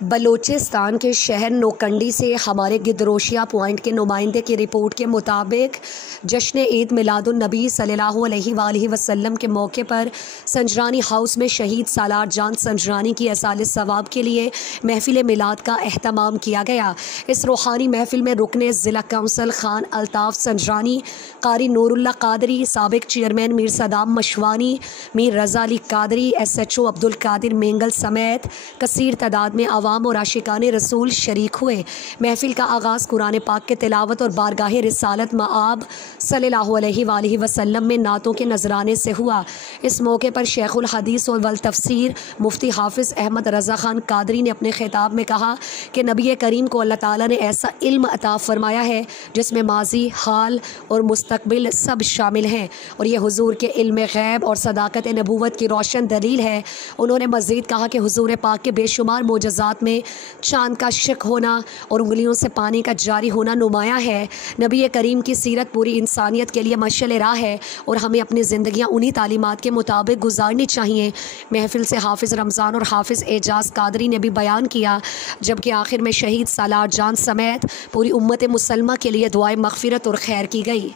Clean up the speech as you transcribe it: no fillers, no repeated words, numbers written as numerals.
बलोचिस्तान के शहर नोकंडी से हमारे गिदरोशिया पॉइंट के नुमाइंदे की रिपोर्ट के मुताबिक जश्न ईद मिलादुन्नबी सल्लल्लाहु अलैहि वसल्लम के मौके पर संजरानी हाउस में शहीद सालार जान संजरानी की एसाले सवाब के लिए महफिल मिलाद का एहतमाम किया गया। इस रूहानी महफिल में रुकने ज़िला कौंसल खान अल्ताफ़ संजरानी, कारी नूरुल्लाह कादरी, साबिक चेयरमैन मीर सदाम मशवानी, मीर रज़ा अली कादरी, SHO अब्दुल कादिर मेंगल समेत कसीर तादाद में आवाम और आशिकान रसूल शरीक हुए। महफिल का आगाज़ कुरान पाक के तिलावत और बारगाह रिसालत मआब सल्लल्लाहु अलैहि वसल्लम में नातों के नजराने से हुआ। इस मौके पर शेखुल हदीस और वल तफसीर मुफ्ती हाफिज़ अहमद रज़ा खान कादरी ने अपने खिताब में कहा कि नबी करीम को अल्लाह ताला ने ऐसा इल्म अता फरमाया है जिसमें माजी, हाल और मुस्तकबिल सब शामिल हैं और ये हुजूर के इल्म गैब और सदाकत नबूवत की रोशन दलील है। उन्होंने मज़ीद कहा कि हुजूर पाक के बेशुमार मोजज़ात में चाँद का शक होना और उंगलियों से पानी का जारी होना नुमायाँ है। नबी करीम की सीरत पूरी इंसानियत के लिए मशअल राह है और हमें अपनी ज़िंदगियाँ उन्हीं तालीमात के मुताबिक गुजारनी चाहिए। महफिल से हाफिज़ रमज़ान और हाफिज़ एजाज़ कादरी ने भी बयान किया, जबकि आखिर में शहीद सालार जान समेत पूरी उम्मत मुसलमा के लिए दुआए मग़फ़िरत और खैर की गई।